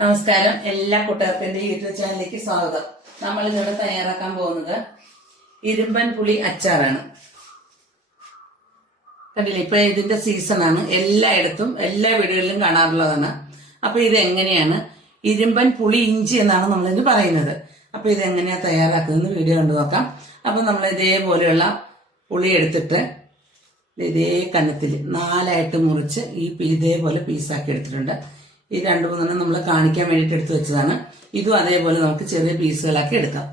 നമസ്കാരം. എല്ലാ കൂട്ടുകാർക്കും എന്റെ യൂട്യൂബ് ചാനലിലേക്ക് സ്വാഗതം. നമ്മൾ ഇന്നിവിടെ തയ്യാറാക്കാൻ പോകുന്നത് ഇരുമ്പൻ പുളി അച്ചാറാണ്. കണ്ടില്ലേ, ഇപ്പൊ ഇതിന്റെ സീസണാണ്. എല്ലായിടത്തും എല്ലാ വീടുകളിലും കാണാറുള്ളതാണ്. അപ്പൊ ഇത് എങ്ങനെയാണ് ഇരുമ്പൻ പുളി ഇഞ്ചി എന്നാണ് നമ്മളിത് പറയുന്നത്. അപ്പൊ ഇത് എങ്ങനെയാ തയ്യാറാക്കുന്നത് വീഡിയോ കണ്ടു നോക്കാം. അപ്പൊ നമ്മൾ ഇതേപോലെയുള്ള പുളി എടുത്തിട്ട് ഇതേ കനത്തിൽ 4ആയിട്ട് മുറിച്ച് ഇതേപോലെ പീസാക്കി എടുത്തിട്ടുണ്ട്. ഈ 2-3 നമ്മൾ കാണിക്കാൻ വേണ്ടിയിട്ട് എടുത്തു വെച്ചതാണ്. ഇതും അതേപോലെ നമുക്ക് ചെറിയ പീസുകളാക്കി എടുക്കാം.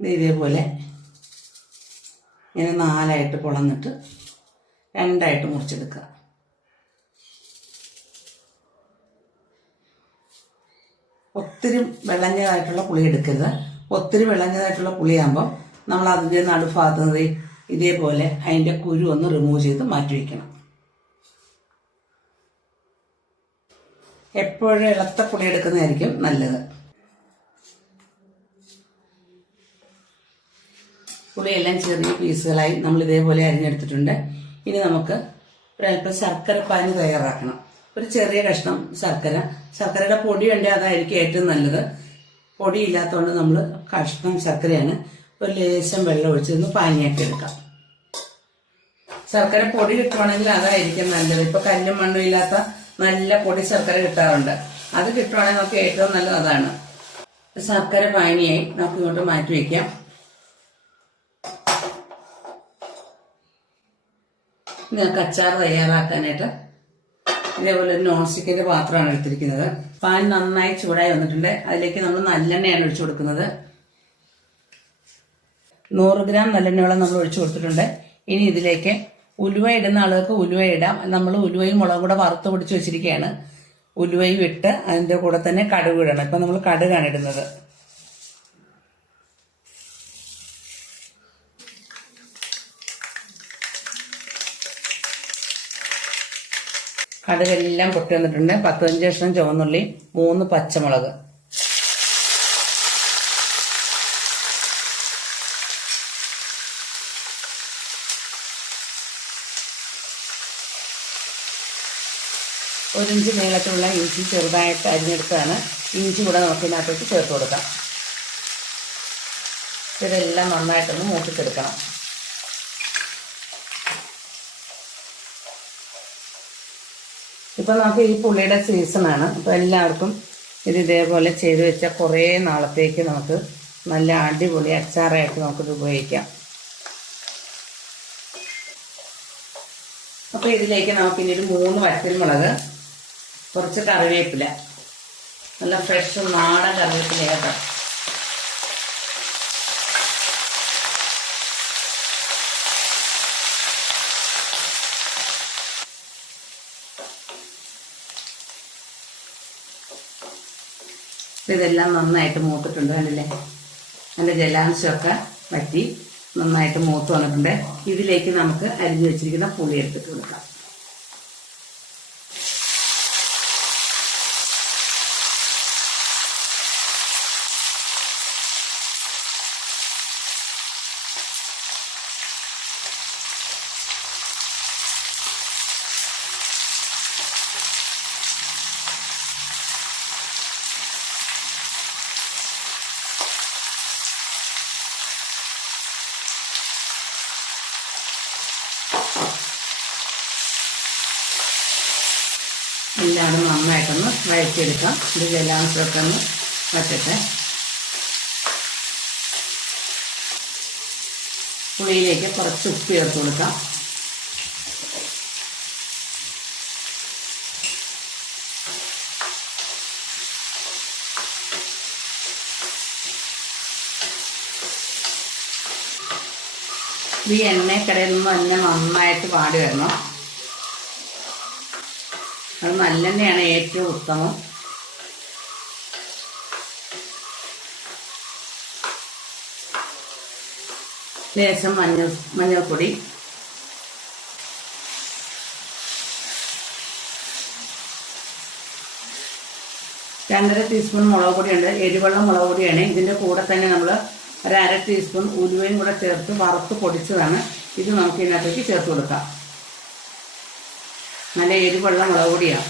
ഇതേപോലെ ഇങ്ങനെ 4ആയിട്ട് പൊളന്നിട്ട് 2ആയിട്ട് മുറിച്ചെടുക്കുക. ഒത്തിരി വെള്ളഞ്ഞതായിട്ടുള്ള പുളി എടുക്കരുത്. ഒത്തിരി വെള്ളഞ്ഞതായിട്ടുള്ള പുളിയാകുമ്പോൾ നമ്മൾ അതിൻ്റെ നടുഭാഗത്ത് ഇതേപോലെ അതിൻ്റെ കുരു ഒന്ന് റിമൂവ് ചെയ്ത് മാറ്റി വയ്ക്കണം. എപ്പോഴും ഇളത്ത പുളി എടുക്കുന്നതായിരിക്കും നല്ലത്. പുളിയെല്ലാം ചെറിയ പീസുകളായി നമ്മൾ ഇതേപോലെ അരിഞ്ഞെടുത്തിട്ടുണ്ട്. ഇനി നമുക്ക് ഒരല്പം ശർക്കര പാനി തയ്യാറാക്കണം. ഒരു ചെറിയ കഷ്ണം ശർക്കരയുടെ പൊടി ഉണ്ടെങ്കിൽ അതായിരിക്കും ഏറ്റവും നല്ലത്. പൊടി ഇല്ലാത്തതുകൊണ്ട് നമ്മൾ കഷ്ണം ശർക്കരയാണ് ഒരു ലേശം വെള്ളം ഒഴിച്ചൊന്ന് പാനിയാക്കി എടുക്കാം. ശർക്കര പൊടി കിട്ടുവാണെങ്കിൽ അതായിരിക്കും നല്ലത്. ഇപ്പൊ കല്ലും മണ്ണും ഇല്ലാത്ത നല്ല പൊടി ശർക്കര കിട്ടാറുണ്ട്. അത് കിട്ടുവാണെങ്കിൽ നമുക്ക് ഏറ്റവും നല്ലത് അതാണ്. ശർക്കര പാനിയായി നമുക്ക് ഇങ്ങോട്ട് മാറ്റി വയ്ക്കാം. നിങ്ങൾക്ക് അച്ചാർ തയ്യാറാക്കാനായിട്ട് ഇതേപോലെ ഒരു നോൺ സ്റ്റിക്കിന്റെ പാത്രമാണ് എടുത്തിരിക്കുന്നത്. പാൻ നന്നായി ചൂടായി വന്നിട്ടുണ്ട്. അതിലേക്ക് നമ്മൾ നല്ലെണ്ണയാണ് ഒഴിച്ചു കൊടുക്കുന്നത്. 100 ഗ്രാം നല്ലെണ്ണയോളം നമ്മൾ ഒഴിച്ചു കൊടുത്തിട്ടുണ്ട്. ഇനി ഇതിലേക്ക് ഉലുവ ഇടുന്ന ആളുകൾക്ക് ഉലുവ ഇടാം. നമ്മൾ ഉലുവയും മുളകും കൂടെ വറുത്ത് പൊടിച്ച് വെച്ചിരിക്കുകയാണ്. ഉലുവയും ഇട്ട് അതിൻ്റെ കൂടെ തന്നെ കടുക് ഇടണം. ഇപ്പം നമ്മൾ കടുകാണ് ഇടുന്നത്. കടുകെല്ലാം പൊട്ടി വന്നിട്ടുണ്ട്. 10-15 കഷ്ണം ചുവന്നുള്ളി, 3 പച്ചമുളക്. ഒരു ഇഞ്ച് നീളത്തിലുള്ള ഇഞ്ചി ചെറുതായിട്ട് അരിഞ്ഞെടുത്താണ്. ഇഞ്ചി കൂടെ നമുക്ക് ഇതിനകത്തേക്ക് ചേർത്ത് കൊടുക്കാം. ഇതെല്ലാം നന്നായിട്ടൊന്ന് മൂപ്പിച്ചെടുക്കണം. ഇപ്പം നമുക്ക് ഈ പുളിയുടെ സീസണാണ്. അപ്പോൾ എല്ലാവർക്കും ഇതേപോലെ ചെയ്ത് വെച്ചാൽ കുറേ നാളത്തേക്ക് നമുക്ക് നല്ല അടിപൊളി അച്ചാറായിട്ട് നമുക്കിത് ഉപയോഗിക്കാം. അപ്പോൾ ഇതിലേക്ക് നമുക്ക് ഇനി ഒരു 3 വറ്റൽമുളക്, കുറച്ച് കറിവേപ്പില, നല്ല ഫ്രഷ് നാടൻ കറിവേപ്പിലയാട്ടോ. ഇതെല്ലാം നന്നായിട്ട് മൂത്തിട്ടുണ്ട്. കണ്ടില്ലേ, അതിൻ്റെ ജലാംശമൊക്കെ വറ്റി നന്നായിട്ട് മൂത്ത് വന്നിട്ടുണ്ട്. ഇതിലേക്ക് നമുക്ക് അരിഞ്ഞു വെച്ചിരിക്കുന്ന പുളി എടുത്തിട്ട് കൊടുക്കാം. എല്ലാം നന്നായിട്ടൊന്ന് വഴറ്റിയെടുക്കാം. ഇത് ജലാംശമൊക്കെ ഒന്ന് വറ്റട്ടെ. പുളിയിലേക്ക് കുറച്ച് ഉപ്പ് ചേർത്ത് കൊടുക്കാം. ഈ എണ്ണക്കടയിൽ നിന്ന് തന്നെ നന്നായിട്ട് പാടി വരണം. അത് നല്ലെണ്ണയാണ് ഏറ്റവും ഉത്തമം. ലേശം മഞ്ഞൾപ്പൊടി, രണ്ടര ടീസ്പൂൺ മുളക് പൊടിയുണ്ട്. എരിവെള്ള മുളക് പൊടിയാണ്. ഇതിൻ്റെ കൂടെ തന്നെ നമ്മൾ ഒരു 1/2 ടീസ്പൂൺ ഉലുവയും കൂടെ ചേർത്ത് വറുത്ത് പൊടിച്ചതാണ്. ഇത് നമുക്ക് ഇതിനകത്തേക്ക് ചേർത്ത് കൊടുക്കാം. നല്ല എരിവുള്ള മുളക് പൊടിയാണ്.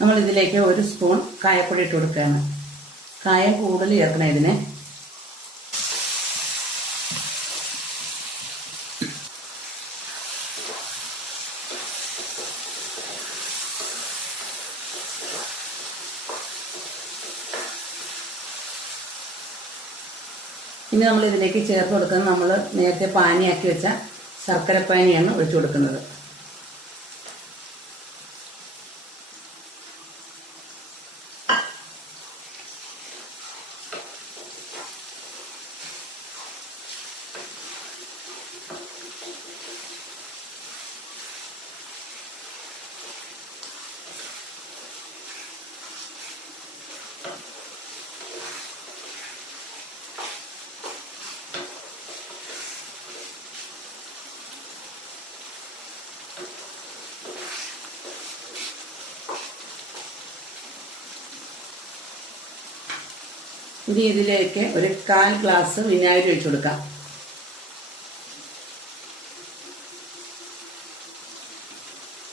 നമ്മൾ ഇതിലേക്ക് 1 സ്പൂൺ കായപ്പൊടി ഇട്ട് കൊടുക്കുകയാണ്. കായം കൂടുതൽ ചേർക്കണം ഇതിന്. ഇനി നമ്മൾ ഇതിലേക്ക് ചേർത്ത് കൊടുക്കുന്നത് നമ്മൾ നേരത്തെ പാനിയാക്കി വെച്ച ശർക്കര പാനിയാണ് ഒഴിച്ചു കൊടുക്കുന്നത്. ഇനി ഇതിലേക്ക് 1/4 ഗ്ലാസ് വിനാഗിരി ഒഴിച്ചു കൊടുക്കാം.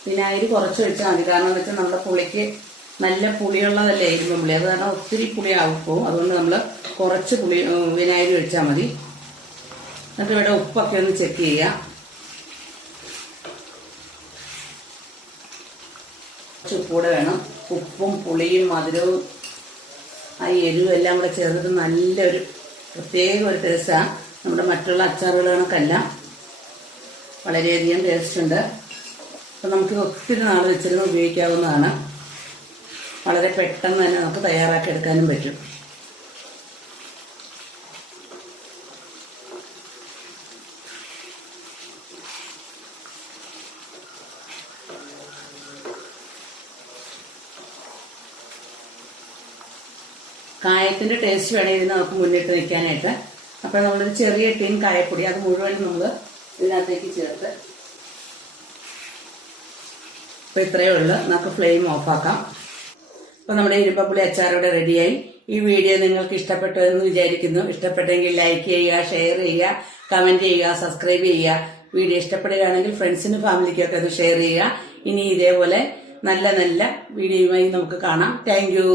വിനാഗിരി കുറച്ച് ഒഴിച്ചാൽ മതി. കാരണം എന്ന് വെച്ചാൽ നമ്മുടെ പുളിക്ക് നല്ല പുളിയുള്ളതല്ലേ ഇരുമ്പൻ പുളി, അത് കാരണം ഒത്തിരി പുളിയാവും പോകും. അതുകൊണ്ട് നമ്മൾ കുറച്ച് വിനാഗിരി ഒഴിച്ചാൽ മതി. എന്നിട്ട് ഇവിടെ ഉപ്പൊക്കെ ഒന്ന് ചെക്ക് ചെയ്യാം. കുറച്ച് ഉപ്പൂടെ വേണം. ഉപ്പും പുളിയും മധുരവും ആ എരിവും എല്ലാം കൂടെ ചേർന്നിട്ട് നല്ലൊരു പ്രത്യേക ഒരു ടേസ്റ്റാണ്. നമ്മുടെ മറ്റുള്ള അച്ചാറുകൾ കണക്കല്ല, വളരെയധികം ടേസ്റ്റ് ഉണ്ട്. അപ്പം നമുക്കിത് ഒത്തിരി നാൾ വെച്ചിരുന്ന് ഉപയോഗിക്കാവുന്നതാണ്. വളരെ പെട്ടെന്ന് തന്നെ നമുക്ക് തയ്യാറാക്കി എടുക്കാനും പറ്റും. കായത്തിൻ്റെ ടേസ്റ്റ് വേണം ഇതിന് നമുക്ക് മുന്നിട്ട് നിൽക്കാനായിട്ട്. അപ്പോൾ നമ്മളൊരു ചെറിയ ടീൻ കായപ്പൊടി അത് മുഴുവൻ നമ്മൾ ഇതിനകത്തേക്ക് ചേർത്ത്. അപ്പോൾ ഇത്രയേ ഉള്ളൂ. നമുക്ക് ഫ്ലെയിം ഓഫാക്കാം. അപ്പോൾ നമ്മുടെ ഇരുമ്പപ്പുളി അച്ചാറിവിടെ റെഡിയായി. ഈ വീഡിയോ നിങ്ങൾക്ക് ഇഷ്ടപ്പെട്ടു എന്ന് വിചാരിക്കുന്നു. ഇഷ്ടപ്പെട്ടെങ്കിൽ ലൈക്ക് ചെയ്യുക, ഷെയർ ചെയ്യുക, കമൻറ്റ് ചെയ്യുക, സബ്സ്ക്രൈബ് ചെയ്യുക. വീഡിയോ ഇഷ്ടപ്പെടുകയാണെങ്കിൽ ഫ്രണ്ട്സിനും ഫാമിലിക്കൊക്കെ അത് ഷെയർ ചെയ്യുക. ഇനി ഇതേപോലെ നല്ല നല്ല വീഡിയോയുമായി നമുക്ക് കാണാം. Thank you.